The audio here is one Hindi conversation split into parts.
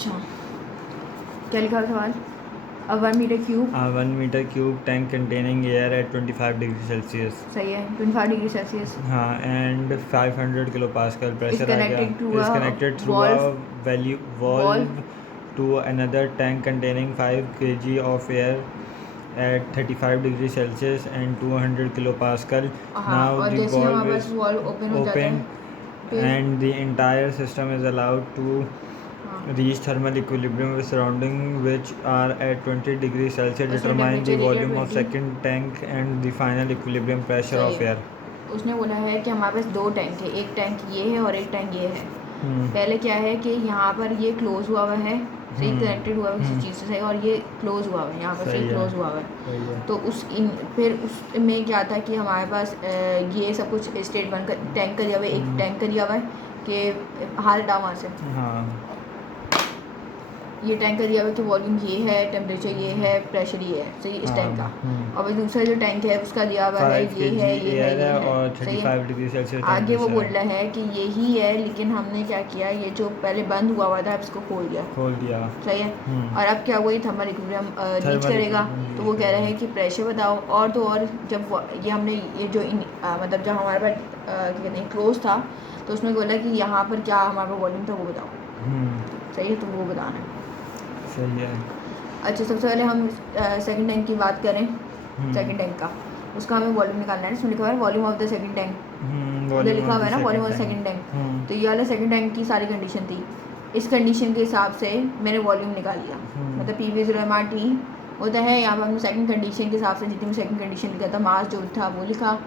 अच्छा, क्या लिखा सवाल? A 1 meter cube. A 1 meter cube tank containing air at 25 degree Celsius. सही है, 25 डिग्री सेल्सियस. हाँ, and 500 kilopascal Is pressure आ गया. connected to Is a connected through valve. a valve to another tank containing 5 kg of air at 35 degree Celsius and 200 kilopascal. हाँ, Now और the जैसे valve हमारे is पास वॉल्व ओपन हो जाता open है and the entire system is allowed to reach thermal equilibrium with surrounding, which are at 20 degrees Celsius. Determine the volume of second tank and the final equilibrium pressure of air. उसने बोला है कि हमारे पास दो टैंक है, एक टैंक ये है और एक टैंक ये है. पहले क्या है कि यहाँ पर ये क्लोज हुआ हुआ है, सही, कनेक्टेड हुआ हुआ किसी चीज़ से, सही, और ये क्लोज हुआ हुआ है, यहाँ पर सही क्लोज हुआ हुआ है. तो फिर उसमें क्या था कि हमारे पास ये सब कुछ स्टेट वन का टैंक का दिया हुआ है, एक टैंक का दिया हुआ है कि हाल डाउन वहाँ से. हाँ, ये टैंक का दिया हुआ है कि वॉल्यूम ये है, टेम्परेचर ये है, प्रेशर ये है, सही, इस टैंक का. और फिर दूसरा जो टैंक है उसका दिया हुआ है ये है, ये है, और सही 35 डिग्री सेल्सियस. आगे वो बोल रहा है कि यही है, लेकिन हमने क्या किया, ये जो पहले बंद हुआ हुआ था इसको खोल दिया. सही है. और अब क्या हुआ, ये थर्मल इक्विलिब्रियम रीच करेगा. तो वो कह रहे हैं कि प्रेशर बताओ. और तो और जब ये हमने ये जो मतलब जब हमारे पास क्या कहते हैं क्लोज था, तो उसमें बोला कि यहाँ पर क्या हमारे पास वॉल्यूम था वो बताओ. सही है, तो वो बताना है. सही है. अच्छा, सबसे पहले हम सेकंड टैंक की बात करें. सेकंड टैंक का उसका हमें वॉल्यूम निकालना है. इसमें लिखा हुआ है volume of the second tank. उधर लिखा हुआ है ना volume of the second tank. तो ये वाला सेकंड टैंक की सारी कंडीशन थी. इस कंडीशन के हिसाब से मैंने वॉल्यूम निकाल लिया. मतलब PV0MRT होता है. यहाँ पर हमने सेकंड कंडीशन के हिसाब से जितनी सेकंड कंडीशन लिखा था, मास जो था वो लिखा.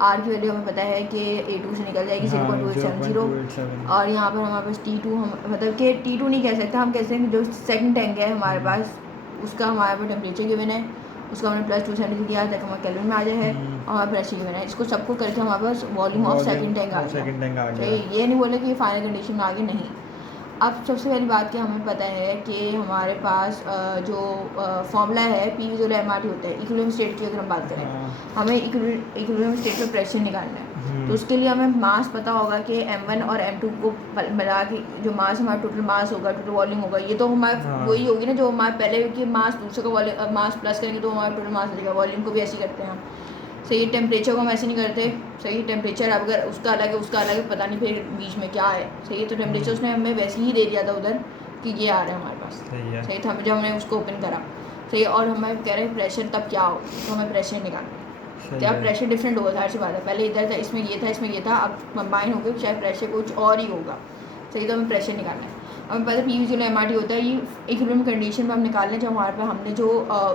आर की वैल्यू हमें पता है कि A2 से निकल जाएगी 0.870. और यहाँ पर हमारे पास T2, हम मतलब कि T2 नहीं कह सकते, हम कह सकते हैं कि जो सेकंड टैंक है हमारे पास उसका हमारे पास टेम्परेचर गिवन है, उसका हमने +270 दिया ताकि हमारे केल्विन में आ जाए है, और हमारा प्रेशर गिवन है. इसको सबको करके हमारे पास वॉल्यूम ऑफ सेकंड टैंक आ गया. ये नहीं बोले कि फाइनल कंडीशन में आगे नहीं. अब सबसे पहली बात कि हमें पता है कि हमारे पास जो फॉर्मूला है PV0MRT होता है इक्विलिब्रियम स्टेट की. अगर हम बात करें, हमें इक्विलिब्रियम स्टेट में प्रेशर निकालना है. तो उसके लिए हमें मास पता होगा कि M1 और M2 को मिला के जो मास हमारा टोटल मास होगा, टोटल वॉल्यूम होगा, ये तो हमारे वही होगी ना जो हमारे पहले की मास दूसरे का वॉल्यूम मास प्लस करेंगे तो हमारा टोटल मास देगा. वॉल्यूम को भी ऐसे ही करते हैं हम. सही. टेम्परेचर को हम ऐसे नहीं करते. सही. टेम्परेचर अगर उसका अलग है उसका अलग है, पता नहीं फिर बीच में क्या है. सही है. तो टेम्परेचर उसने हमें वैसे ही दे दिया था उधर कि ये आ रहा है हमारे पास. सही था जब हमने उसको ओपन करा. सही. और हमें कह रहे हैं प्रेशर तब क्या हो, तो हमें प्रेशर निकालना है. क्या प्रेशर डिफरेंट होगा, हर सी बात है. पहले इधर था, इसमें ये था, इसमें ये था, अब कंबाइन हो गए, शायद प्रेशर कुछ और ही होगा. सही. तो हमें प्रेशर निकालना है. हमें पता है PV0MRT होता है, ये इक्विलिब्रियम कंडीशन में हम निकालना है जब हमारे पास हमने जो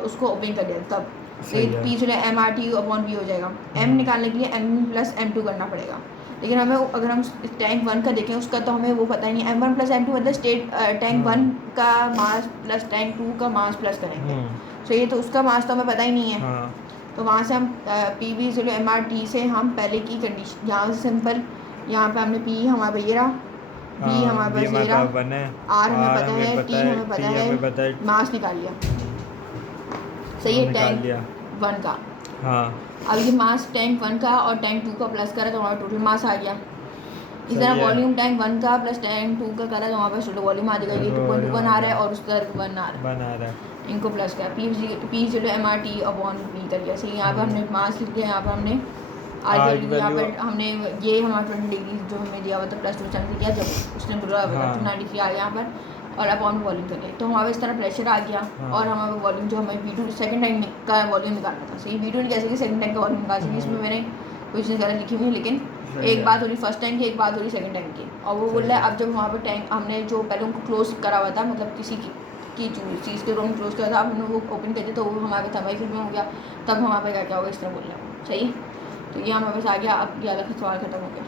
उसको ओपन कर दिया तब. PV0MRT/V हो जाएगा. M निकालने के लिए M + M2 करना पड़ेगा. लेकिन हमें अगर हम टैंक 1 का देखें उसका तो हमें वो पता ही नहीं. M1 + M2 मतलब स्टेट टैंक 1 का मास प्लस टैंक 2 का मास प्लस करेंगे. सही है. तो उसका मास तो हमें पता ही नहीं है. तो वहाँ से हम PV0MRT से हम पहले की कंडीशन यहाँ से सिंपल, यहाँ पे हमने P हमारे ये रहा, B हमारे पास ये रहा, R हमें पता है, T हमें पता है, मास निकाल लिया. सही है. टैंक 1 का. अब ये मास टैंक 1 का और टैंक 2 का प्लस करा तो हमारा टोटल मास आ गया. इस तरह वॉल्यूम टैंक 1 का प्लस टैंक 2 का करा तो हमारे पास टोटल वॉल्यूम आ जाएगा. ये 2.21 आ रहा है और उस तरह 1 आ रहा है. इनको प्लस किया, PV0MRT/V कर लिया. सही. यहाँ पर हमने मास लिख दिया, यहाँ पर हमने आर की, यहाँ पर हमने ये हमारा 20 डिग्री जो हमें दिया हुआ था +270 किया जब उसने बोला 293 आ यहाँ पर, और अपॉन वॉल्यूम कर लिया. तो हमारे इस तरह प्रेशर आ गया. और हमारा वॉल्यूम जो हमें V2 सेकंड टैंक का वॉल्यूम निकालना था. सही. V2 नहीं कह सकते, सेकंड टैंक का वॉल्यूम निकाल सकते. इसमें मैंने कुछ नहीं गलत लिखी हुई, लेकिन एक बात हो रही फर्स्ट टैंक की, एक बात हो रही सेकंड टैंक की. और वो बोल रहा है अब जब वहाँ पर टैंक हमने जो पहले उनको क्लोज करा हुआ था, मतलब किसी की चीज़ के रूम क्लोज करा था, अब हमने वो ओपन कर दिया तो वो हमारे पास थर्मल इक्विलिब्रियम हो गया. तब हमारे पास क्या होगा, इस तरह बोल रहा है. सही. तो ये हमारे पास आ गया. अब ये अलग सवाल खत्म हो गया.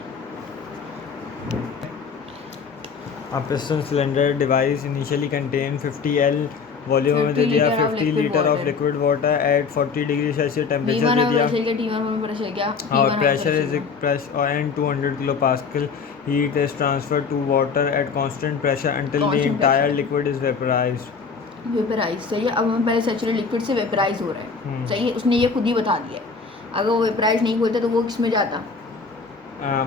A piston cylinder device initially contained 50 L volume में दे दिया 50 litre of liquid water at 40 degree Celsius temperature दे दिया. और pressure is and 200 kilopascal. Heat is transfer to water at constant pressure until the entire liquid is vaporised. सही है. अब हमें पहले सैचुरेटेड लिक्विड से वेपराइज हो रहा है. सही है. उसने ये खुद ही बता दिया है. अगर वो वेपराइज नहीं बोलते तो वो किस में जाता,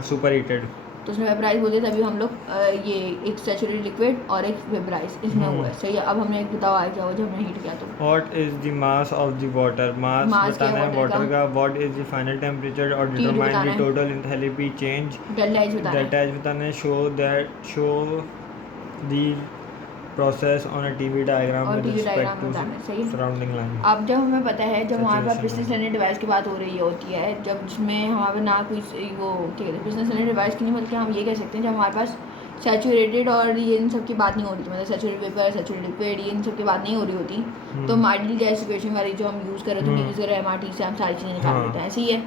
सुपर हीटेड. तो उसने वेपराइज बोल दिया, तभी हम लोग ये एक सैचुरेटेड लिक्विड और एक वेपराइज इसमें हुआ है। सही है, अब हमने एक बताओ आया क्या हुआ जब हमने हीट किया तो। What is the mass of the water, mass बताना है वाटर का। What is the final temperature और determine the total enthalpy change, delta H बताना है। Show the process on a TV diagram with respect to surrounding line. अब जब हमें पता है, जब हमारे पास बिजनेस स्टैंडर्ड डिवाइस की बात हो रही होती है, जब जिसमें हमारे ना कोई वो क्या कहते हैं बिजनेस स्टैंडर्ड डिवाइस की नहीं, बल्कि हम ये कह सकते हैं जब हमारे पास सैचुरेटेड और ये इन सब की बात नहीं हो रही थी, मतलब सैचुरेटेड वेपर सैचुरेटेड लिक्विड ये इन सब की बात नहीं हो रही होती, तो आइडियल गैस इक्वेशन वाली जो हम यूज़ करें तो यूज़ करें MRT से हम सारी चीज़ें निकाल लेते हैं। ऐसी है,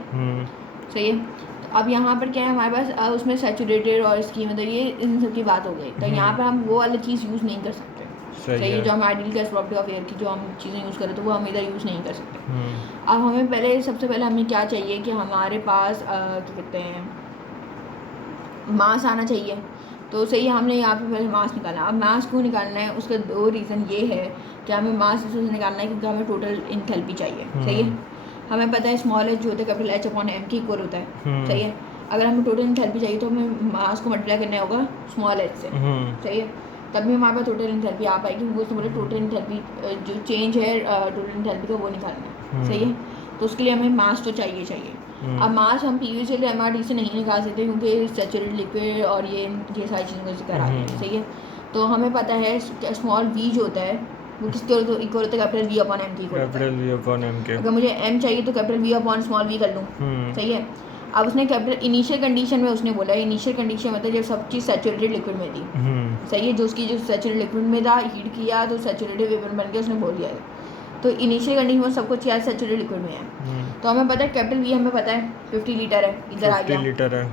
सही है। अब यहाँ पर क्या है हमारे पास उसमें सैचुरेटेड और इसकी मतलब ये इन सब की बात हो गई, तो यहाँ पर हम वो वाली चीज़ यूज़ नहीं कर सकते। सही है, जो हम ideal gas property of air की जो हम चीज़ें यूज़ करें तो वो हम इधर यूज़ नहीं कर सकते। अब हमें पहले सबसे पहले हमें क्या चाहिए कि हमारे पास क्या कहते हैं मास आना चाहिए। तो सही है, हमने यहाँ पे पहले मास निकालना। अब मास क्यों निकालना है, उसका दो रीज़न ये है कि हमें मास इसलिए निकालना है क्योंकि हमें टोटल एंथैल्पी चाहिए। सही है, हमें पता है स्मॉल एच जो होता है कैपिटल H अपॉन M के इक्वल होता है। सही है, अगर हमें टोटल एंथैल्पी चाहिए तो हमें मास को मल्टीप्लाई करना होगा स्मॉल एच से। सही है, तभी हमारे पास टोटल एंथैल्पी आ पाएगी, वो उसने बोला टोटल एंथैल्पी जो चेंज है टोटल एंथैल्पी का वो निकालना है। सही है, तो उसके लिए हमें मास तो चाहिए। अब मास हम PV से MRT से नहीं निकाल सकते क्योंकि सैचुरेटेड लिक्विड और ये सारी चीज़ों का जिक्र आ रही है। सही है, तो हमें पता है स्मॉल v जो होता है वो किसके इक्वल होता है, कैपिटल V अपॉन M के इक्वल होता है। अगर मुझे M चाहिए तो capital V upon small v कर लूँ। सही है, अब उसने कैपिटल इनिशियल कंडीशन में उसने बोला, इनिशियल कंडीशन मतलब जब सब चीज़ सैचुरेटेड लिक्विड में थी। सही है, जो उसकी जो सैचुरेटेड लिक्विड में था हीट किया तो सैचुरेटेड वेपर बन के उसने बोल दिया है। तो इनिशियल कंडीशन में सब कुछ यार सैचुरेटेड लिक्विड में है। तो हमें पता है कैपिटल V हमें पता है 50 लीटर है, इधर आ गया 50 लीटर है।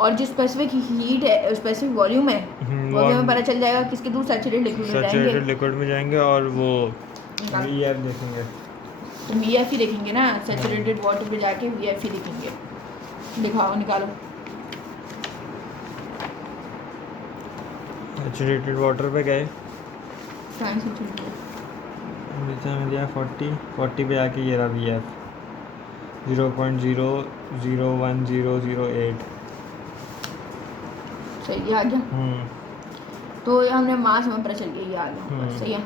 और जो स्पेसिफिक हीट है स्पेसिफिक वॉल्यूम है वो हमें पता चल जाएगा किसके थ्रू सैचुरेटेड लिक्विड में जाएंगे और वो VF देखेंगे। तो VF ही देखेंगे ना, सैचुरेटेड वाटर पे जाके VF ही देखेंगे। दिखाओ, निकालो। सैचुरेटेड वाटर पे गए, नीचे में दिया 40 पे आके ये रहा VF 0.001008। सही आ गया। तो ये हमने मास में प्रेशर के ये आ गया। सही है,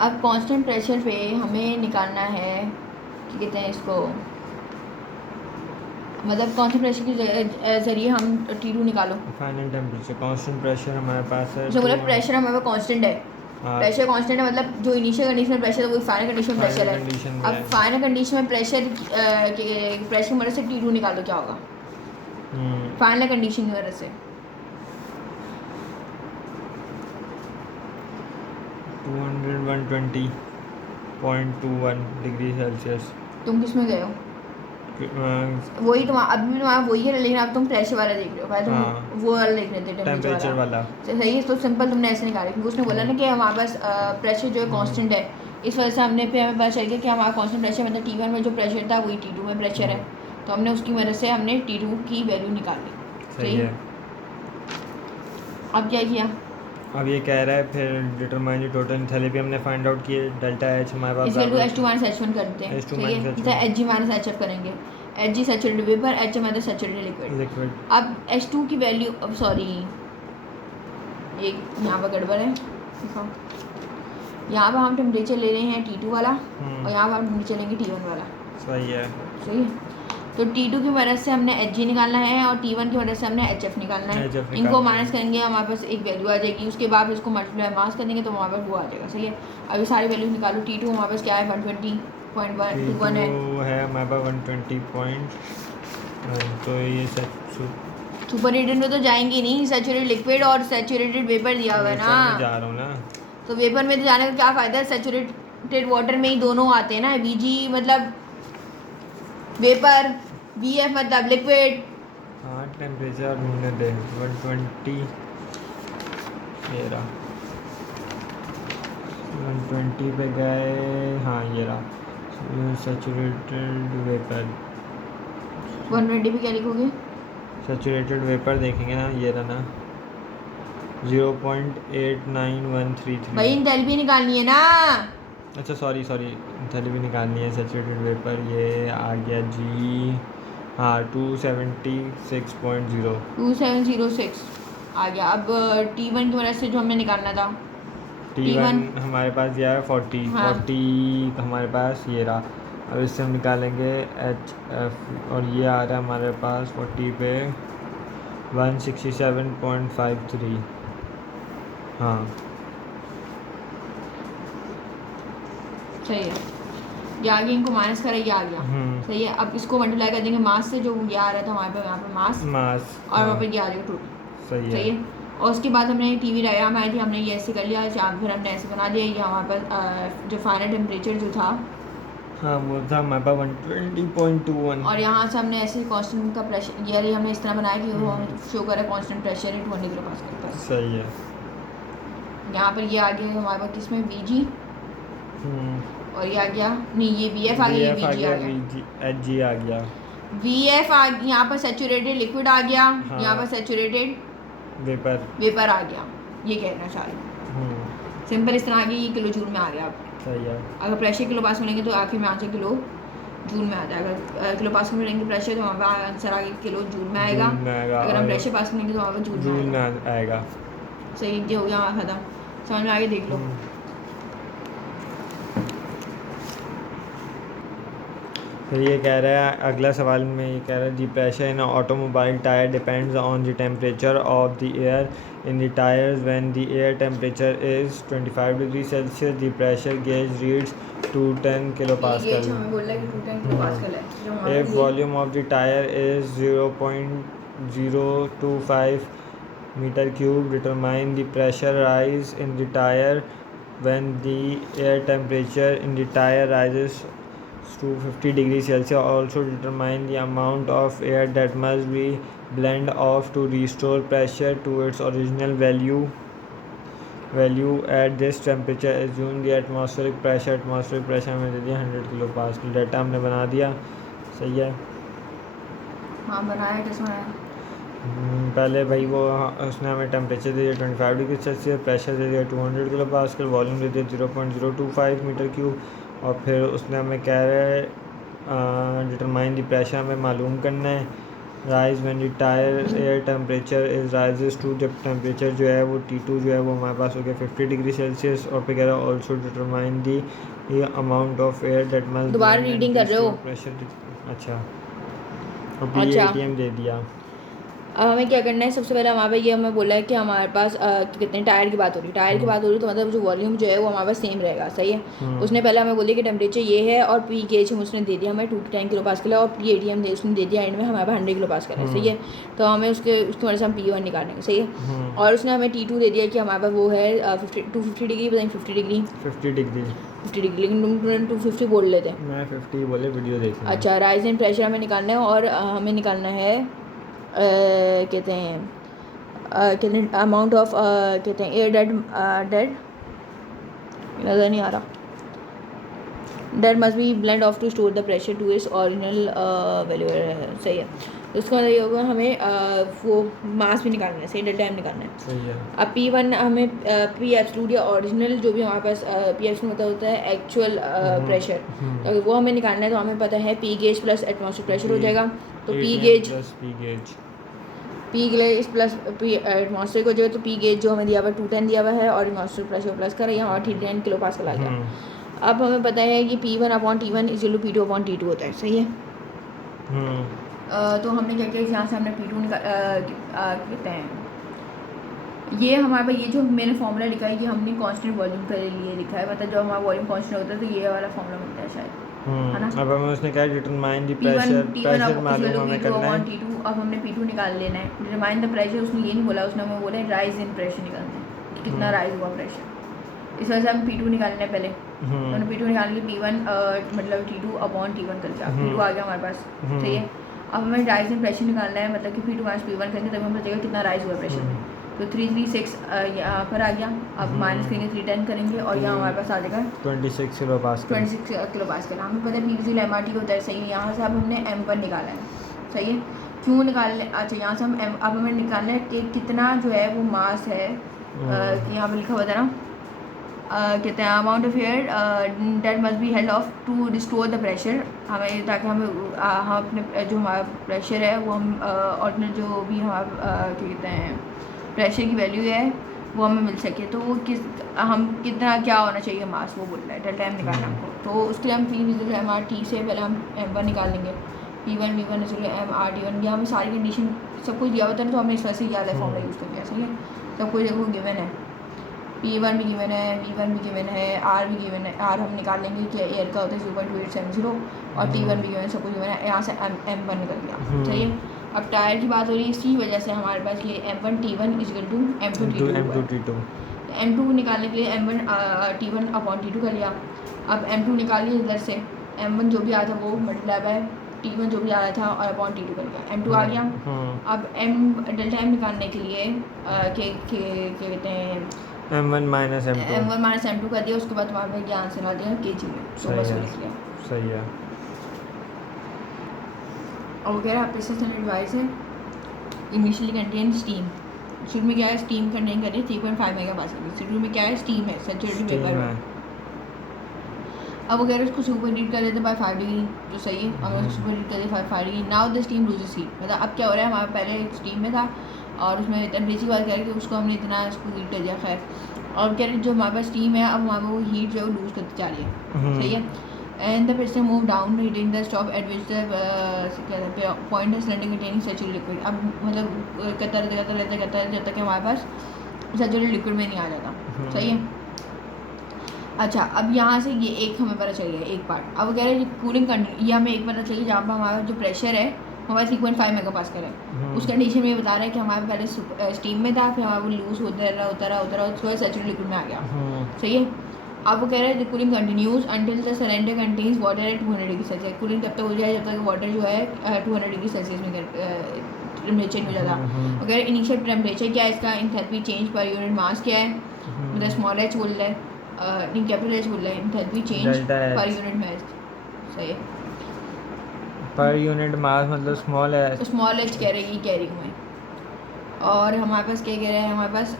अब कांस्टेंट प्रेशर पे हमें निकालना है कि कहते हैं इसको, मतलब कांस्टेंट प्रेशर के जरिए हम T2 निकालो। फाइनल टेम्परेचर कांस्टेंट प्रेशर हमारे पास है, जो मतलब प्रेशर हमारे पास कांस्टेंट है। प्रेशर कांस्टेंट है, मतलब जो इनिशियल कंडीशन में प्रेशर है वो फाइनल कंडीशन में प्रेशर है। अब फाइनल कंडीशन में प्रेशर की मदद से T2 निकालो, क्या होगा फाइनल कंडीशन की वजह से। 120.21 डिग्री सेल्सियस। तुम किस में गए हो? वही तुम्हारा अभी भी तुम्हारा वही है, लेकिन अब तुम प्रेशर वाला देख रहे हो। भाई तुम वो वाला देख रहे थे टेम्परेचर वाला। सही है, तो सिंपल तुमने ऐसे निकाला क्योंकि उसने बोला ना कि हमारे पास प्रेशर जो है कांस्टेंट है, इस वजह से हमने पे हमें पता चल गया कि हमारा कांस्टेंट प्रेशर मतलब T1 में जो प्रेशर था वही T2 में प्रेशर है, तो हमने उसकी वजह से हमने T2 की वैल्यू निकाली। सही है, अब क्या किया, अब ये कह रहा है फिर डिटरमाइन द टोटल एंथैल्पी हमने फाइंड आउट किए, डेल्टा H हमारे पास इसके लिए H2 - H1 करते हैं। ठीक है, इधर Hg - HF करेंगे। Hg सैचुरेटेड वेपर, H मतलब सैचुरेटेड लिक्विड। अब H2 की वैल्यू, अब सॉरी एक यहाँ पर गड़बड़ है, यहाँ पर हम टेम्परेचर ले रहे हैं T2 वाला और यहाँ पर हम टेम्परेचर लेंगे T1 वाला। सही है, सही है, तो T2 की मदद से हमने Hg निकालना है और T1 की मदद से हमने HF निकालना है। इनको माइनस करेंगे, हमारे पास एक वैल्यू आ जाएगी, उसके बाद इसको मल्टीप्लाई मास कर देंगे तो हमारे पास वो आ जाएगा। सही है, अभी सारी वैल्यू निकालो। T2 हमारे पास क्या है 120.21 है हमारे पास 120. तो ये सुपर हीटेड में तो जाएंगे नहीं, सैचुरेटेड लिक्विड और सैचुरेटेड वेपर दिया हुआ है ना, जा रहा हूँ ना, तो वेपर में तो जाने का क्या फ़ायदा है, सैचुरेटेड वाटर में ही दोनों आते हैं ना, Vg मतलब वेपर, VF मतलब लिक्विड। हाँ टेम्परेचर ढूंढने दे 120, ये रहा 120 पे गए, हाँ ये रहा सैचुरेटेड वेपर। 120 पे क्या लिखोगे, सैचुरेटेड वेपर देखेंगे ना, ये रहा ना 0.89133। भाई एंथैल्पी निकालनी है ना। अच्छा सॉरी एंथैल्पी निकालनी है, सैचुरेटेड वेपर ये आ गया जी हाँ 276.0 2706 आ गया। अब T1 की वजह से जो हमने निकालना था, T1 हमारे पास दिया है 40 हाँ 40 हमारे पास ये रहा। अब इससे हम निकालेंगे HF और ये आ रहा है हमारे पास 40 पे 167.53। हाँ सही है, ये आ गया, इनको माइनस करा, ये आ गया। सही है, अब इसको मल्टीप्लाई कर देंगे मास से, जो ये आ रहा था हमारे पास यहाँ पे मास और वहाँ पे ये आ जाएगा टोटल। सही है। और उसके बाद हमने टीवी डायग्राम आई थी, हमने ये ऐसे कर लिया, फिर हमने ऐसे बना दिया। ये हमारे पास जो फाइनल टेम्परेचर जो था, हाँ वो था हमारे पास 120.21 और यहाँ से हमने ऐसे कांस्टेंट का प्रेशर, ये हमने इस तरह बनाया कि वो हमें शो करे कांस्टेंट प्रेशर है 200 किलो पास्कल पर। सही है। यहाँ पर ये आ गया हमारे पास किसमें VG, और ये आ गया, नहीं ये VF आ गया, ये VG आ गया, HG आ गया, VF आ गया। यहाँ पर सैचुरेटेड लिक्विड आ गया, यहाँ पर सैचुरेटेड वेपर आ गया। ये कहना चाह रही सिंपल इस तरह आ गया, ये किलो जूल में आ गया। सही है। अगर प्रेशर किलो पास मिलेंगे तो आखिर में आंसर किलो जूल में आ जाएगा। अगर किलो पास मिलेंगे प्रेशर तो हमारा आंसर आगे किलो जूल में आएगा। अगर हम प्रेशर पास मिलेंगे तो हमारा जूल में आएगा। सही, ये हो गया खत्म, समझ में आगे देख लो। फिर ये कह रहा है अगला सवाल में, ये कह रहा है the pressure in automobile tyre depends on the temperature of the air in the tyres when the air temperature is 25 degree Celsius the pressure gauge reads 210 kilo pascal. If volume of the tyre is 0.025 metre cube determine the pressure rise in the tyre when the air temperature in the tyre rises to 50 degrees Celsius. Also determine the amount of air that must be blend off to restore pressure to its original value at this temperature. Assume the atmospheric pressure हमें दे दिया 100 किलो पास्कल। डाटा हमने बना दिया। सही है, हाँ बनाया, किस में पहले भाई वो उसने हमें टेम्परेचर दे दिया 25 डिग्री सेल्सियस, प्रेशर दे दिया 200 किलो पास्कल, वॉल्यूम दे दिया 0.025 मीटर क्यूब, और फिर उसने हमें कह रहा है डिटरमाइन द प्रेशर हमें मालूम करना है। Rise when the tyre air temperature is rises to, जब टेम्परेचर जो है वो T2 जो है वो हमारे पास हो गया 50 डिग्री सेल्सियस, और फिर कह रहा है also determine the amount of air that must, दोबारा रीडिंग कर रहे हो प्रेशर। अच्छा, और PATM दे दिया। अब हमें क्या करना है, सबसे पहले हमारे पास ये हमें बोला है कि हमारे पास कितने टायर की बात हो रही है, टायर की बात हो रही है तो मतलब जो वॉल्यूम जो है वो हमारे पास सेम रहेगा। सही है, उसने पहले हमें बोली कि टेम्परेचर ये है, और पी गेज हम उसने दे दिया हमें 210 किलो पास्कल है, और PATM उसने दे दिया एंड में हमारे पास 100 किलो पास्कल है। सही है, तो हमें उसकी वजह से हम P1 निकालेंगे। सही है, और उसने हमें T2 दे दिया कि हमारे पास वो है 250 डिग्री, बताएं 50 डिग्री, लेकिन तुम 250 बोल लेते हैं, मैं 50 बोले, वीडियो देखना। अच्छा, राइज इन प्रेशर हमें निकालना है, और हमें निकालना है कहते हैं अमाउंट ऑफ कहते हैं एयर डेड नज़र नहीं आ रहा, that must be bled off to store the pressure to its original value. सही है, इसका मतलब ये होगा हमें वो मास भी निकालना है। सही, डेल्टा एम निकालना है। सही है। अब P1 हमें P एब्सोल्यूट या ओरिजिनल जो भी हमारे पास P एब्सोल्यूट मतलब होता है एक्चुअल प्रेशर, तो वो हमें निकालना है। तो हमें पता है P gauge plus atmospheric pressure हो जाएगा, तो P गेज प्लस एटमॉस्फेरिक हो जाएगा, तो P गेज जो हमें दिया हुआ 210 दिया हुआ है, और एटमॉस्फेरिक प्रेशर प्लस करें यहाँ 310 किलो पास्कल आ गया। अब हमें पता है कि P1/T1 = P2/T2 होता है। सही है, तो हमने क्या किया, यहाँ से हमने P2 कहते हैं, ये हमारे पास ये जो मैंने फॉर्मूला लिखा है, ये हमने कांस्टेंट वॉल्यूम के लिए लिखा है, मतलब जब हमारा वॉल्यूम कांस्टेंट होता है तो ये वाला फॉर्मूला मिलता है शायद, है ना। अब हमें उसने कहा डिटरमाइन द प्रेशर मालूम हमें करना है। T2, अब हमने P2 निकाल लेना है। डिटरमाइन द प्रेशर उसने ये नहीं बोला, उसने हमें बोला राइज इन प्रेशर निकालना है, कितना राइज हुआ प्रेशर। इस वजह से हम P2 निकालना है पहले, तो हमने P2 निकाल के P1 मतलब T2/T1 कर दिया, P2 आ गया हमारे पास। सही है, अब हमें राइज इन प्रेशर निकालना है, मतलब कि P2 - P1 करेंगे तभी हमें पता चलेगा कितना राइज हुआ प्रेशर। तो 336 यहाँ पर आ गया, अब माइनस करेंगे 310 करेंगे, और यहाँ हमारे पास आ जाएगा 26 किलो पास्कल। हमें पता है PV MRT होता है। सही है, यहाँ से अब हमने M1 निकाला है। सही है, क्यों निकालने, अच्छा यहाँ से हम अब हमें निकालना है कि कितना जो है वो मास है, यहाँ पर लिखा हुआ था ना कहते हैं amount of air that must be held off to restore the pressure, हमें ताकि हम अपने जो हमारा प्रेशर है वो हम ऑर्डिनल जो भी हमारा क्या कहते हैं प्रेशर की वैल्यू है वो हमें मिल सके। तो वो हम कितना क्या होना चाहिए मास वो बोल रहा है, डेल्टा एम निकालना हमको। तो उसके लिए हम P equal M R T से पहले हम M1 निकाल लेंगे, P1 V1 equal M are T1। या हमें सारी कंडीशन सब कुछ दिया होता है तो हमने इस वजह से क्या फॉर्मूला यूज़ कर लिया, सही है। सब कुछ देखो गिवन है, P1 भी गिवन है, V1 भी गिवन है, R भी गिवन है। R हम निकाल लेंगे कि एयर का होता है 0.2870 और T1 भी गिवन है, सब कुछ गिवन है। यहाँ से M1 निकल गया, सही है। अब टायर की बात हो रही है, इसी वजह से हमारे पास ये M1 T1 equal to M2 T2। M2 निकालने के लिए M1 T1 अपॉन T2 कर लिया। अब M2 निकालिए इधर से, M1 जो भी आया था वो मल्टीप्लाई बाय T1 जो भी आया था और अपॉन T2 कर लिया, M2 आ गया। अब डेल्टा M निकालने के लिए क्या कहते हैं M1 माइनस M2 कर दिया। उसके बाद तुम्हारे भाई ज्ञान से ला दिया kg में, तो बस लिख लिया, सही है। और वगैरह आपके सिस्टम डिवाइस है इनिशियली कंटेन स्टीम। शुरू में क्या है, स्टीम कंटेन कर रही है 3.5 मेगापास्कल। शुरू में क्या है, स्टीम है, सैचुरेटेड वेपर है। अब अगर उसको सुपर हीट कर देते बाय 5 डिग्री जो सही है, अगर उसको सुपर हीट कर देते 5 degree, now the steam loses heat. मतलब अब क्या हो रहा है, हमारा पहले स्टीम में था और उसमें टेम्परेचर बात करें कि उसको हमने इतना उसको हीट कर दिया, खैर। और कह रहे जो हमारे पास स्टीम है अब हमारे वो हीट जो है वो लूज करती जा रही है, सही है। And the piston move down heating the stop at which the point is slanting containing saturated liquid. अब मतलब करता रहता जब तक हमारे पास सैचुरेटेड लिक्विड में नहीं आ जाता, सही है। अच्छा, अब यहाँ से ये एक हमें पता चल गया एक पार्ट। अब कह रहे हैं कूलिंग कंडीशन, ये हमें एक पता चल गया जहाँ पर हमारा जो प्रेशर है हमारा 3.5 मेगापास्कल है। उस कंडीशन में ये बता रहा है कि हमारे पहले स्टीम में था, फिर हमारा वो लूज होता रहा उसके बाद सैचुरेटेड लिक्विड में आ गया, सही है। अब वो कह रहे हैं the cooling continues until the cylinder contains water at 200 degree Celsius. Cooling तब तक हो जाए जब तक वाटर जो है 200 डिग्री सेल्सियस में टेम्परेचर हो जाता। अगर इनिशियल टेम्परेचर क्या है, इसका enthalpy change per unit mass क्या है, मतलब स्मॉल एच बोल रहा है, नहीं कैपिटल एच बोल रहा है, enthalpy change per unit mass, सही है। पर यूनिट मास मतलब स्मॉल एच कह रही हूँ मैं। और हमारे पास क्या कह रहे हैं, हमारे पास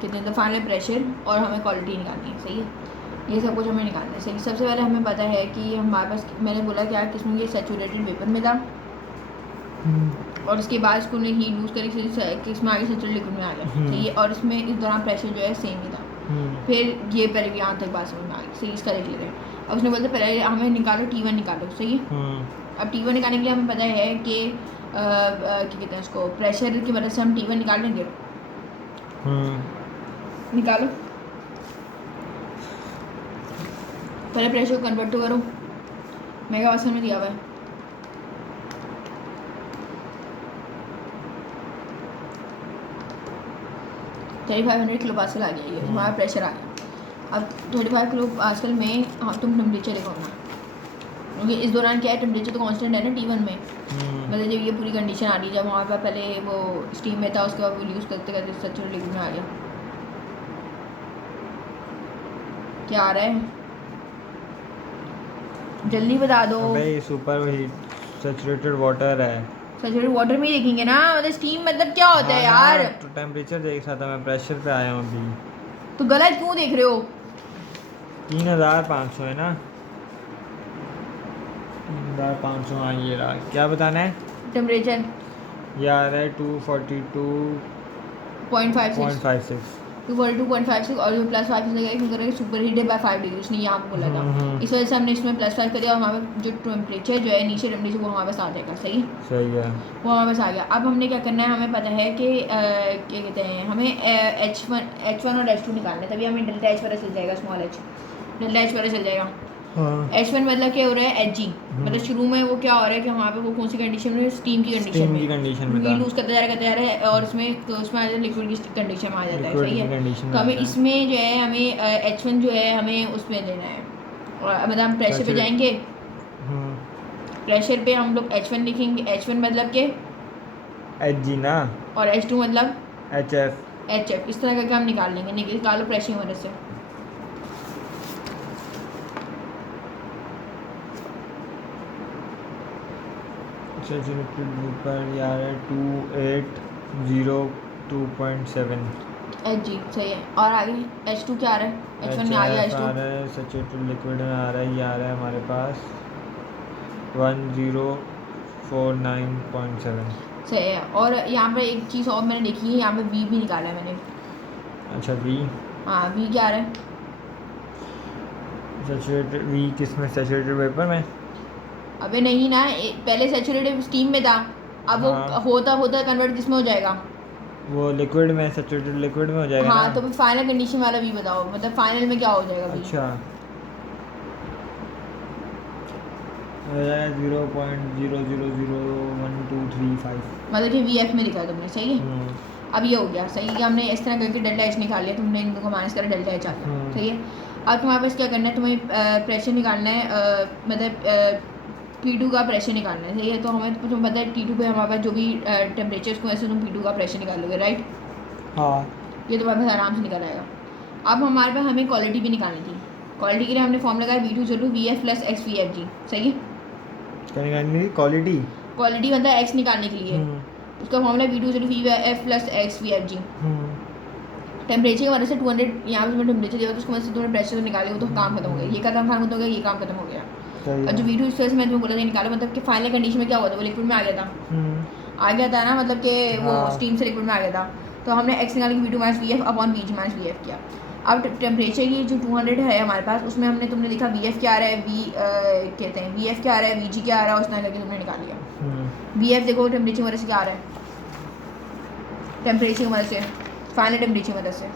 कितने द फाइनल प्रेशर और हमें क्वालिटी निकालनी है, सही है। ये सब कुछ हमें निकालना है, सही। सबसे पहले हमें पता है कि हमारे पास, मैंने बोला क्या किसमें, ये सैचुरेटेड वेपर में था और उसके बाद इसको हीट लूज करी किसमें आ गया, सैचुरेटेड लिक्विड में आ गया, सही है। और इसमें इस दौरान प्रेशर जो है सेम ही था। फिर ये पहले भी यहाँ तक बात समझ में आ गई, सही। इसका देख लेते हैं। अब उसने बोलते पहले हमें निकालो T1 निकालो, सही है। अब T1 निकालने के लिए हमें पता है कि क्या कहते हैं इसको, प्रेशर की वजह से हम T1 निकाल लेंगे। निकालो, पहले प्रेशर को कन्वर्ट तो करो, मेगापास्कल में दिया हुआ है। थर्टी 500 किलो पास्कल आ गया, ये हमारा प्रेशर आ गया। अब 35 किलो पास्कल में तुम टेम्परेचर लिखो ना, क्योंकि इस दौरान क्या है, टेम्परेचर तो कांस्टेंट है ना T1 में। मतलब जब ये पूरी कंडीशन आ रही है, जब हमारे पास पहले वो स्टीम में था, उसके बाद वो यूज़ करते करते सैचुरेटेड लिक्विड में आ गया। क्या आ रहा है, जल्दी बता दो भाई। सुपर हीट सैचुरेटेड वाटर है, सैचुरेटेड वाटर में ही देखेंगे ना, मतलब स्टीम मतलब क्या होता है यार। तो टेम्परेचर देख रहा था मैं, प्रेशर पे आया हूँ अभी। तो गलत क्यों देख रहे हो, 3500 है ना, 3500। हाँ ये रहा, क्या बताना है टेम्परेचर यार है 242.56 242.56 और जो +5 लगेगा क्योंकि सुपर हीटेड बाय 5 डिग्री उसने यहाँ पे बोला था। इस वजह से हमने इसमें +5 कर दिया और हमारे जो टेम्परेचर जो है इनिशियल टेम्परेचर वो हमारे पास आ जाएगा, सही है। वो हमारे पास आ गया। अब हमने क्या करना है, हमें पता है कि क्या कहते हैं, हमें H1 और H2 निकालना है, तभी हमें डेल्टा H पता चल जाएगा, स्मॉल h डेल्टा H पता चल जाएगा। H1 मतलब क्या हो रहा है, Hg मतलब शुरू में वो क्या हो रहा है कि वहाँ पे वो कौन सी कंडीशन में, स्टीम की कंडीशन में लूज करता जा रहा है और उसमें तो उसमें आ जाता है लिक्विड की कंडीशन में आ जाता है, सही है। तो हमें इसमें जो है हमें H1 जो है हमें उसमें लेना है, और मतलब हम प्रेशर पे जाएंगे, प्रेशर पे हम लोग H1 लिखेंगे। H1 मतलब के Hg ना, और H2 मतलब HF। इस तरह करके हम निकाल लेंगे, निकालो प्रेशर की मदद से। सैचुरेटेड वेपर यार है 2802.7। Hg सही है। और आगे H2 क्या आ रहा है? H1 में आ गया, आ H2 रहा है सैचुरेटेड लिक्विड में आ रहा है, ये आ रहा है हमारे पास 1049.7। सही है। और यहाँ पे एक चीज़ और मैंने देखी है, यहाँ पे V भी निकाला है मैंने। अच्छा वी, हाँ V क्या आ रहा है? सैचुरेटेड वी किस में, सैचुरेटेड वेपर में? अबे नहीं ना, पहले सैचुरेटेड स्टीम में था, अब वो हाँ होता होता कन्वर्ट किस में हो जाएगा? वो लिक्विड में, सैचुरेटेड लिक्विड में हो जाएगा ना। हाँ तो फिर फाइनल कंडीशन वाला भी बताओ, मतलब फाइनल में क्या हो जाएगा V? अच्छा 0.000123 मतलब कि VF में लिखा है तुमने, सही है। अब ये हो गया सही है, हमने इस तरह करके डेल्टा H निकाल लिया, तुमने इन दोनों को माइनस करा, डेल्टा H आ गया, सही है। अब तुम्हारे पास क्या करना है, तुम्हें प्रेशर निकालना है, मतलब P2 का प्रेशर निकालना है, सही है। तो हमें तुम्हें पता है T2 पे हमारे पास जो भी टेम्परेचर उसको ऐसे तुम P2 का प्रेशर निकालोगे, राइट। हाँ ये तुम्हारे पास आराम से निकल आएगा। अब हमारे पास हमें क्वालिटी भी निकालनी थी। क्वालिटी के लिए हमने फॉर्म लगाया V2 = VF + XVFG, सही है। क्या निकालनी है? क्वालिटी, क्वालिटी मतलब X निकालने के लिए उसका formula V2 = VF + XVFG। Temperature की वजह से 200 यहाँ पे तुम्हें टेम्परेचर दिया तो उसकी वजह से तुम्हें प्रेशर निकाले हो, तो काम खत्म हो गया, ये काम खत्म हो गया, ये काम खत्म हो गया। और जो V2 इस तरह से मैं तुम्हें बोला था निकालो, मतलब कि फाइनल कंडीशन में क्या हुआ था, वो लिक्विड में आ गया था, ना, मतलब कि वो स्टीम से लिक्विड में आ गया था। तो हमने X निकाल के V2 - VF / VG - VF किया। अब टेम्परेचर की जो 200 है हमारे पास, उसमें हमने तुमने लिखा VF क्या आ रहा है, कहते हैं VF क्या आ रहा है, VG क्या आ रहा है, उस तरह करके तुमने निकाल लिया। VF देखो टेम्परेचर की वजह से क्या आ रहा है, टेम्परेचर की वजह से, फाइनल टेम्परेचर की वजह से।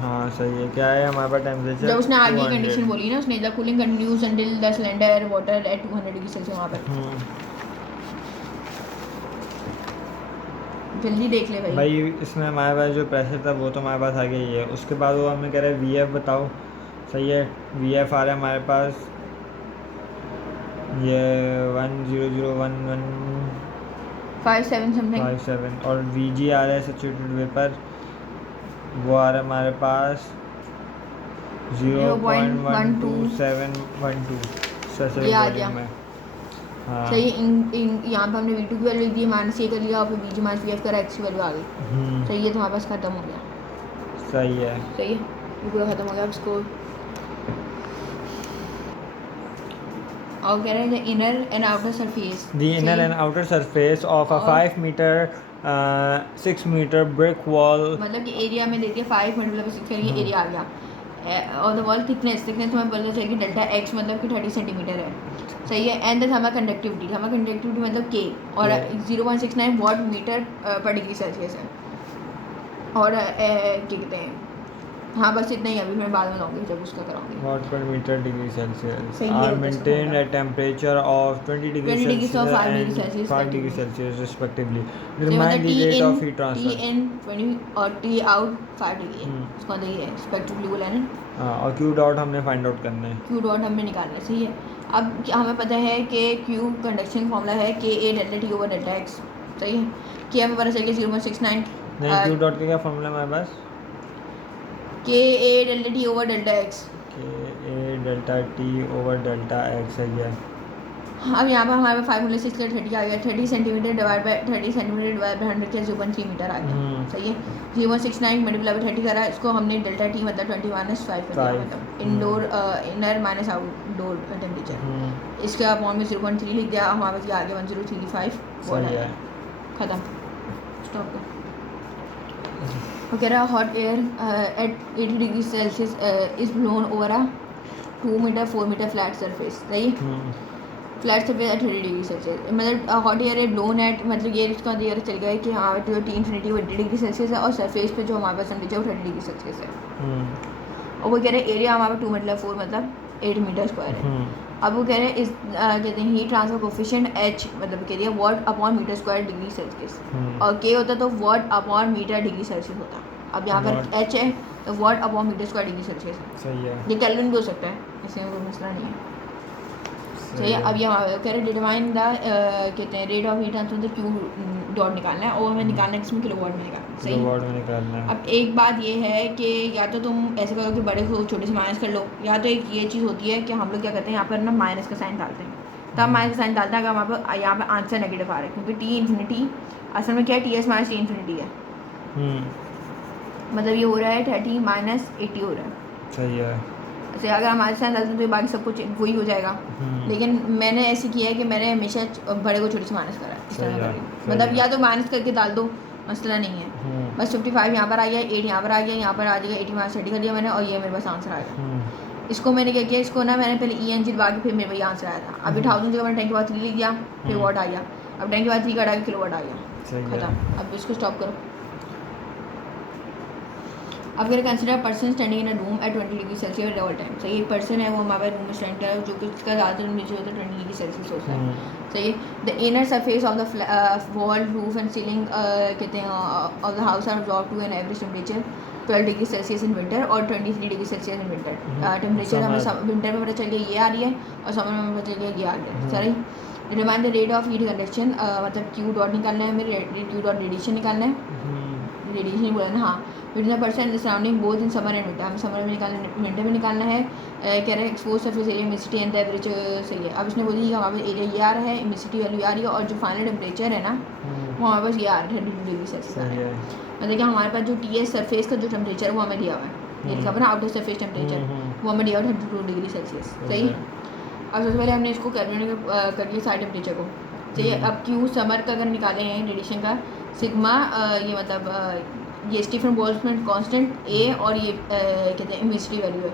हाँ सही है, क्या है हमारे पास टेम्परेचर, जब उसने आगे कंडीशन बोली ना, उसने the cooling continues until the cylinder water at 200 degree Celsius, वहाँ पर जल्दी देख ले भाई। इसमें हमारे पास जो प्रेशर था वो तो हमारे पास आ गया ही है, उसके बाद वो हमें कह रहे हैं VF बताओ, सही है। VF आ रहा है हमारे पास ये 1001157 समथिंग 57, और VG आ रहा है सैचुरेटेड वेपर, वो आ रहा है हमारे पास 0.12712 ये आ गया में। हाँ सही। यहाँ पर हमने V2 की वैल्यू लिख दी, माइनस ये कर लिया, और फिर VG - VF करा, X की वैल्यू आ गई, सही है। तुम्हारे पास खत्म हो गया, सही है, सही है, ये पूरा खत्म हो गया। अब इसको और कह रहे हैं the inner and outer surface, the inner and outer surface of a 5 metre 6 metre brick wall, मतलब कि एरिया में दे दिया 5 मतलब 6 करिए, एरिया आ गया। और द वॉल थिकनेस हमें पता चलेगी डेल्टा X मतलब कि 30 सेंटीमीटर है, सही है। एंड द थर्मल कंडक्टिविटी मतलब K, और 0.69 वाट मीटर पर डिग्री सेल्सियस है। और क्या कहते हैं, हाँ बस इतना ही, अभी मैं बाद में लाऊंगी जब उसका कराऊंगी। वाट पर मीटर डिग्री सेल्सियस सही है, आर उसका maintained at temperature of 20 degree 20 degree Celsius और 5 degree and Celsius 5 degree Celsius respectively. तो डिटरमाइन मतलब the rate of heat T transfer. in 20 और T out 5 डिग्री है, उसका मतलब ये है रिस्पेक्टिवली बोला है ना। हाँ, और Q डॉट हमने फाइंड आउट करना है, Q डॉट हमने निकालना है, सही है। अब हमें पता है कि Q कंडक्शन फॉर्मूला है KA delta T over delta X, सही है। K हमें पता चल गया 0.69, नहीं Q डॉट का क्या फॉर्मूला है हमारे पास, KA delta T over delta X। KA delta T over delta X है ये। अब यहाँ पर हमारे पास 5 6 30 आ गया, 30 सेंटीमीटर डिवाइड बाय 100 किया, 0.3 मीटर आ गया, सही है। 0.69 मल्टीप्लाई बाय 30 करा, इसको हमने डेल्टा T मतलब 20 - 5 कर दिया, मतलब indoor inner minus outdoor temperature. इसके अपॉन में 0.3 लिख दिया, हमारे पास ये आ गया 1035 वॉट है, खत्म, स्टॉप कर। वो कह रहा है hot air at 80 degree Celsius is blown over a 2 metre 4 metre flat surface, सही। Flat surface at 30 degree Celsius, मतलब हॉट एयर है ब्लोन एट, मतलब ये इसका ये चल गया है कि हाँ जो T इन्फिनिटी वो 80 डिग्री सेल्सियस है, और सरफेस पे जो हमारे पास टेम्परेचर वो 30 डिग्री सेल्सियस है। और वो कह रहे हैं एरिया हमारे 2 मतलब 4 मतलब 8 मीटर स्क्वायर है। अब वो कह रहे हैं इस कहते हैं हीट ट्रांसफर कोफिशिएंट H मतलब कह रही है watt upon metre square degree Celsius, और K होता तो watt upon metre degree Celsius होता। अब यहाँ पर H है तो watt upon metre square degree Celsius है, सही है। ये केल्विन भी हो सकता है, इसमें कोई मसला नहीं है, सही है। अब यहाँ कह रहे डिटरमाइन द कहते हैं rate of heat transfer the Q dot निकालना है, और हमें निकालना है किसमें, किलोवाट में निकालना है, सही। किलोवाट में निकालना है। अब एक बात ये है कि या तो तुम ऐसे करो कि बड़े को छोटे से माइनस कर लो, या तो एक ये चीज़ होती है कि हम लोग क्या करते हैं यहाँ पर ना माइनस का साइन डालते हैं, तब माइनस का साइन डालते हैं अगर यहाँ पर आंसर नेगेटिव आ रहा है, क्योंकि T इन्फिनिटी असल में क्या है, TS - T इन्फिनिटी है। मतलब ये हो रहा है 30 माइनस 80 हो रहा है। सही है। ऐसे अगर हमारे साथ डालते तो बाकी सब कुछ वही हो जाएगा, लेकिन मैंने ऐसे किया है कि मैंने हमेशा बड़े को छोटी से माइनस करा है, इस तरह कर रही हूँ। मतलब या तो माइनस करके डाल दो, मसला नहीं है। बस 55 यहाँ पर आ गया, 8 यहाँ पर आ गया, यहाँ पर आ जाएगा 80 माइनस 30 कर दिया मैंने, और ये मेरे पास आंसर आ गया। इसको मैंने क्या किया, इसको ना मैंने पहले ENG लगा के फिर मेरे पास आंसर आया था। अभी 1000 जगह मैंने 10 के बाद 3 लिख दिया, फिर वाट आ गया। अब 10 के बाद 3 का आ गया, किलो वाट आ गया, खत्म। अब इसको स्टॉप करो। अब अगर consider person standing in a room at 20 degree Celsius at all time. सही, एक पर्सन है वो हमारे रूम में स्टैंड कर रहा है, जो कि उसका ज़्यादातर नीचे होता है 20 डिग्री सेल्सियस होता है। सही है। The inner surface of the wall, roof and ceiling कहते हैं of the house are absorb to an average temperature 12 degree Celsius in winter और 23 degree Celsius in winter. Temperature हमें विंटर में पता चल गया ये आ रही है, और समर में पता चल गया ये आ रही है। सही। Remind the rate of heat conduction, मतलब क्यू डॉट निकालना है हमें, क्यू डॉट रेडिएशन निकालना है, रेडिएशन ही बोला ना, हाँ। With percent surrounding both in summer and winter, हमें समर में निकालना है, विंटर में निकालना है। कह रहे हैं expose surface area, humidity and average. सही है। अब इसने बोली कि हमारे पास एरिया ये आ रहा है, ह्यूमिडिटी वैल्यू आ रही है, और जो फाइनल टेम्परेचर है ना वो हमारे पास ये आ रहा है 32 डिग्री सेल्सियस आ रहा है। मतलब कि हमारे पास जो TS सरफेस का जो टेम्परेचर है वो हमें दिया हुआ है, ये लिखा हुआ है ना, आउटर सरफेस टेम्परेचर, वो हमें दिया हुआ है 32 डिग्री सेल्सियस। सही। अब सबसे पहले हमने इसको कैलकुलेट कर लिया सारे टेम्परेचर को। सही है। अब क्यू समर का अगर निकाले हैं रेडिएशन का, सिग्मा ये मतलब ये स्टीफन बोल्ट्जमैन कांस्टेंट A, और ये कहते हैं ह्यूमिडिटी वैल्यू है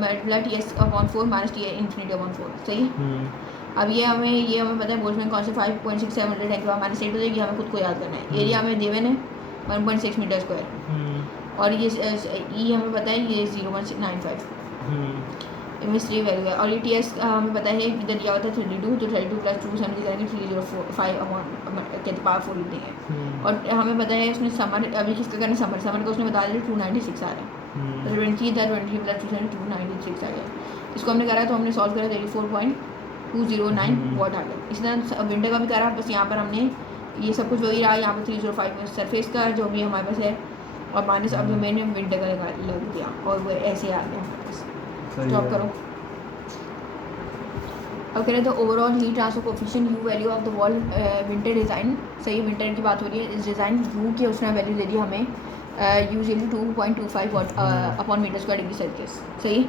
multiply TS upon 4 minus TA infinity upon 4। सही है। अब ये हमें पता है बोल्ट्जमैन कांस्टेंट 5.67 है के बाद माइनस 8 हो जाएगी, हमें खुद को याद करना है। एरिया हमें गिवन है 1.6 मीटर स्क्वायर, और ये E हमें पता है ये 0.95 ह्यूमिडिटी वैल्यू है, और ये TS हमें पता है इधर दिया होता है 32, तो 32 प्लस 2 70 करेंगे 305 अपॉन कहते पावर 4 लिखते हैं। और हमें पता है उसने समर, अभी किसका करना समर का उसने बता दिया 296 आ रहा है, 20 था 23 प्लस 296 आ गया। इसको हमने करा तो हमने सॉल्व करा 34.209 वॉट आ गया। इस तरह विंटर का भी करा, बस यहाँ पर हमने ये सब कुछ वही रहा, यहाँ पर 305 में सरफेस का जो भी हमारे पास है, और माइनस अब जो मैंने विंटर का लग दिया, और वो ऐसे आ गया हमारे पास। स्टॉप करो। अब कह रहे थे overall heat transfer coefficient U value of the wall winter design. सही, विंटर की बात हो रही है, इस डिज़ाइन U की उसने वैल्यू दे दी हमें usually 2.25 watt upon metre square degree Celsius. सही।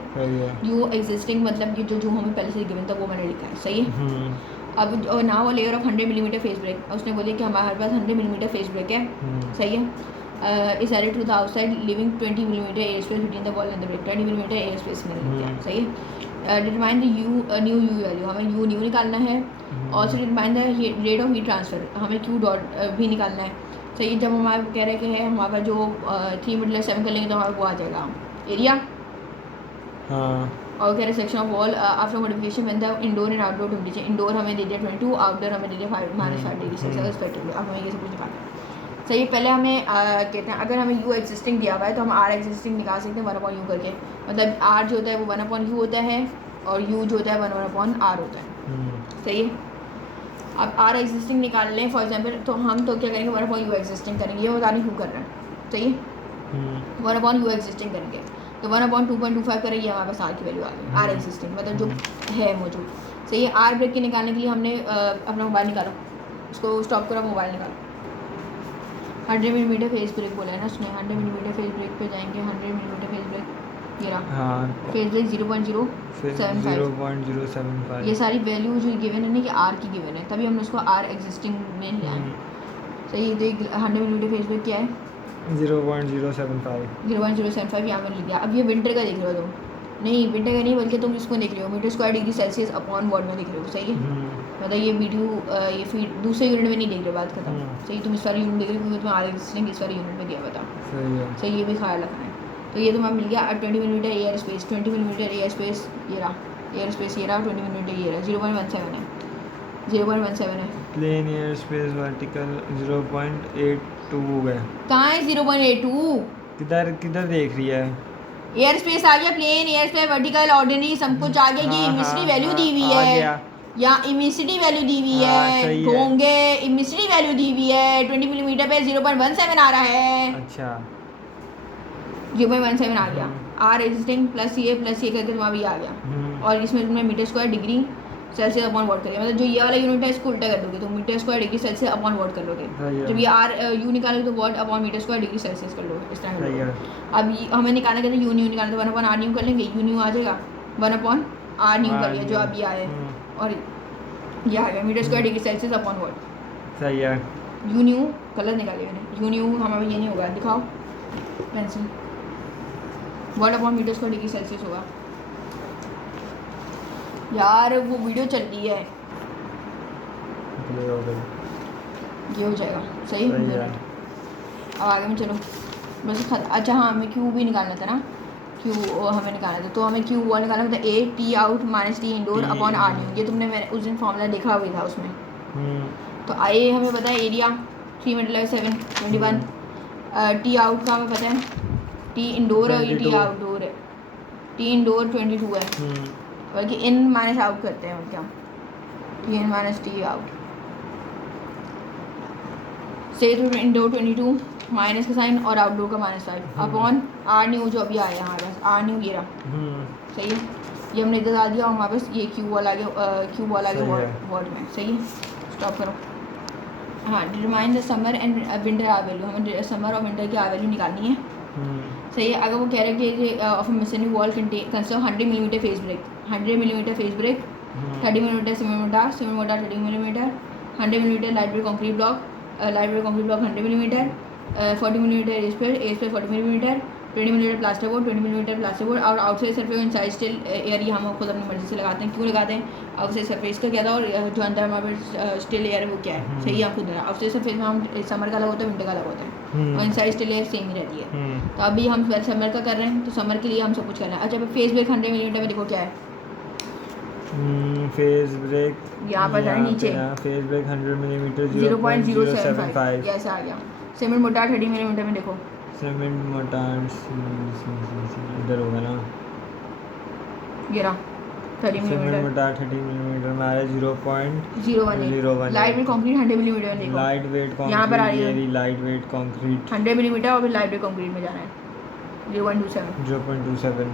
U एग्जिस्टिंग मतलब ये जो हमें पहले से गिवन था वो मैंने लिखा है। सही है। अब now layer of 100 millimetre face brick, उसने बोली कि हमारे पास 100 मिलीमीटर फेस ब्रेक है। सही है। इस area to the outside leaving 20 millimetre air space between the wall and the brick, 20 millimetre air space में दिया। सही है। Determine the new U value, हमें U न्यू निकालना है। Also determine the rate of heat transfer, हमें Q डॉट भी निकालना है। सही है। जब हमारे कह रहे कि है हमारे पास जो 3 मीटर 7 कर लेंगे तो हमारे वो आ जाएगा एरिया। और कह रहे section of wall after modification when the indoor and outdoor temperature, indoor हमें दे दिया 22, आउटडोर हमें दे दिया -5 डिग्री सेल्सियस रिस्पेक्टिवली। अब हमें ये सब कुछ निकालना है। सही है। पहले हमें कहते हैं अगर हमें U एग्जिस्टिंग दिया हुआ है तो हम R एग्जिस्टिंग निकाल सकते हैं 1/U करके, मतलब R जो होता है वो 1/U होता है, और U जो होता है 1/R होता है। सही है। अब R एग्जिस्टिंग निकाल लें फॉर एग्जांपल, तो हम तो क्या करेंगे 1/U एग्जिस्टिंग करेंगे, ये बता नहीं क्यों कर रहे हैं। सही है। 1/U एग्जिस्टिंग करेंगे तो 1/2.25 करेंगे, हमारे पास R की वैल्यू आ गई, R एग्जिस्टिंग मतलब जो है मौजूद। सही है। R ब्रेक के निकालने के लिए हमने अपना मोबाइल निकालो, उसको स्टॉप करो, मोबाइल निकालो। 100 मिलीमीटर फेस ब्रेक बोला है ना उसने, 100 मिलीमीटर फेस ब्रेक पे जाएंगे, 100 मिलीमीटर फेस ब्रेक ये रहा। Face brick 0.075। ये सारी वैल्यू जो गिवन है ना कि R की गिवन है, तभी हमने उसको R एग्जिस्टिंग में लिया है। सही। देख 100 मिलीमीटर फेस ब्रेक क्या है 0.075 यहाँ पर लिख दिया। अब ये विंटर का देख रहे हो तुम, नहीं विंटर का नहीं बल्कि तुम इसको देख रहे हो metre square degree Celsius upon watt में देख रहे हो। सही है। मतलब ये वीडियो ये फीड दूसरे यूनिट में नहीं देख रहे, बात खत्म। सही। तुम इस वाले यूनिट देख रहे हो क्योंकि तुम्हें R एग्जिस्टिंग इस वाले यूनिट में दिया बता। सही। ये भी ख्याल रखना है। तो ये तुम्हें मिल गया 20 millimetre air space, 20 millimetre air space ये रहा, एयर स्पेस ये रहा, 20 मिलीमीटर ये रहा, 0.17 है, 0.17 है। प्लेन एयर स्पेस वर्टिकल 0.82 है। कहाँ है 0.82? किधर देख रही है? एयर स्पेस आ गया, plane air space vertical ordinary सब कुछ आ गया। ये इमिसिटी वैल्यू दी हुई है, या इमिसिटी वैल्यू दी हुई है, होंगे इमिसिटी वैल्यू दी हुई है 20 मिलीमीटर पे 0.17 आ रहा है। अच्छा 0.17 आ गया। R एग्जिस्टिंग प्लस ये करके तुम्हारा भी आ गया, और इसमें तुमने metre square degree Celsius upon watt करिए, मतलब जो ये वाला यूनिट है इसको उल्टा कर दोगे तो metre square degree Celsius upon watt कर लोगे। जब ये आर यू निकालोगे तो watt upon metre square degree Celsius कर लोगे, इस तरह कर लोगे। अब हमें निकालना कहते हैं यू न्यू निकालना, तो 1 अपॉन आर न्यू कर लेंगे, यू न्यू आ जाएगा 1 अपॉन आर न्यू कर लिया जो अभी आया है, और ये आ गया metre square degree Celsius upon watt. सही है। यू न्यू कलर निकालिए मैंने, यू न्यू हमारा ये नहीं होगा, दिखाओ pencil, watt upon metre square degree Celsius होगा। यार वो वीडियो चल रही है, ये हो जाएगा सही है। अब आगे में चलो बस अच्छा हाँ हमें क्यू भी निकालना था ना, क्यू हमें निकालना था, तो हमें क्यू वो निकालना था A T out minus T indoor upon R new, ये तुमने मैंने उस दिन फॉर्मूला देखा हुआ था उसमें। तो ए हमें पता है एरिया 3 × 7 21, टी आउट का हमें पता है, टी इंडोर है, ये टी आउटडोर है, टी इंडोर 22 है, बल्कि इन माइनस आउट करते हैं और क्या, टी इन माइनस टी आउट से इंडोर 22 माइनस का साइन और आउटडोर का -5 अपॉन आर न्यू जो अभी आया हमारे पास, आर न्यू ये रहा, सही है। ये हमने इधर डाल दिया और हमारे पास ये क्यू वाला आ गया वर्ड में, सही है। स्टॉप करो। हाँ, determine the summer and winter R value, हमें समर और विंटर की आर वैल्यू निकालनी है, सही है। अगर वो कह रहे हैं कि of masonry wall consider 100 millimetre face brick, 100 millimetre face brick, 30 millimetre cement mortar 30 millimetre, 100 millimetre lightweight concrete block 100 millimetre, 40 millimetre space 40 millimetre, 20 millimetre plaster board 20 millimetre plaster board, और outside surface inside still air, ये हम खुद अपनी मर्जी से लगाते हैं। क्यों लगाते हैं? आउटसाइड सरफेस का क्या था, और जो अंदर हमारे स्टिल एयर है वो क्या है, सही है। खुद आउटसाइड सरफेस में हम समर का अलग होता है, विंटर का अलग होता है, और इनसाइड स्टिल एयर सेम ही रहती है। तो अभी हम समर का कर रहे हैं, तो समर के लिए हम सब कुछ कर रहे हैं। अच्छा, फेस ब्रेक 100 मिलीमीटर में देखो क्या है, फेस ब्रेक यहाँ पर है नीचे, फेस ब्रेक 100 मिलीमीटर 0.075 ऐसा आ गया। सीमेंट मोटार 30 मिलीमीटर में देखो, सीमेंट मोटार इधर होगा ना, ये रहा 30 मिलीमीटर, मोटार 30 मिलीमीटर में आ रहा है 0.01। लाइट वेट कंक्रीट 100 मिलीमीटर में देखो, लाइट वेट कंक्रीट यहाँ पर आ रही है लाइट वेट कंक्रीट 100 मिलीमीटर, और फिर लाइट वेट कंक्रीट में जाना है 0.27।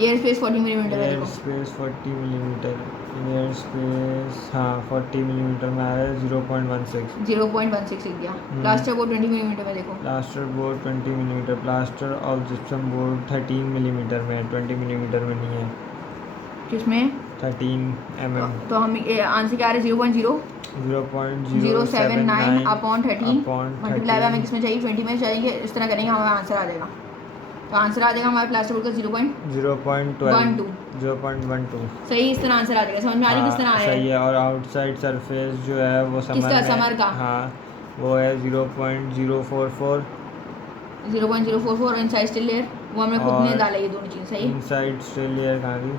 एयर स्पेस 40 मिलीमीटर में देखो, स्पेस 40 मिलीमीटर, एयर स्पेस हाँ 40 मिलीमीटर में आ रहा है 0.16 लिख गया। प्लास्टर बोर्ड 20 मिलीमीटर में देखो, plaster board 20 millimetre, plaster of gypsum board 13 millimetre में, 20 मिलीमीटर में नहीं है, किसमें 13 mm। तो हम आंसर क्या आ रहा है 0.079 अपॉन 13 मल्टीप्लाई बाय हमें किसमें चाहिए 20 में चाहिए, इस तरह करेंगे हमारा आंसर आ जाएगा। तो आंसर आ जाएगा हमारे प्लास्टर बोर्ड का 0.12 सही, इस तरह आंसर आ जाएगा। समझ में आ रही किस तरह आ रहा है? सही है। और आउटसाइड सरफेस जो है वो समर का हाँ वो है 0.044 और इनसाइड स्टिल लेयर वो हमने खुद ने डाला, ये दोनों चीज़ सही। इनसाइड स्टिल लेयर कहाँ गई,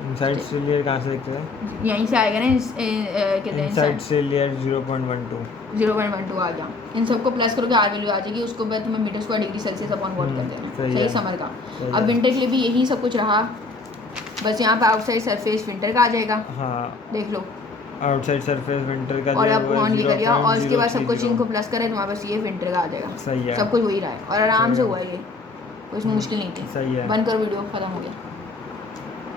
इनसाइड स्टिल लेयर कहाँ से देखते हैं, यहीं से आएगा ना, कहते हैं इनसाइड स्टिल लेयर 0.12 आ गया। इन सबको प्लस करोगे आर वैल्यू आ जाएगी, उसको बाद तुम्हें metre square degree Celsius upon watt कर देना, सही समर का। अब विंटर के लिए भी यही सब कुछ रहा, बस यहाँ पे आउटसाइड सरफेस विंटर का आ जाएगा, हाँ देख लो आउटसाइड सरफेस विंटर का, और अब ऑन लिखा गया, और इसके बाद सब कुछ इनको प्लस करें तुम्हारे पास ये विंटर का आ जाएगा, सही है। सब कुछ वही रहा है और आराम से हुआ है, ये कोई मुश्किल नहीं थी। सही है। बंद करो, वीडियो खत्म हो गया।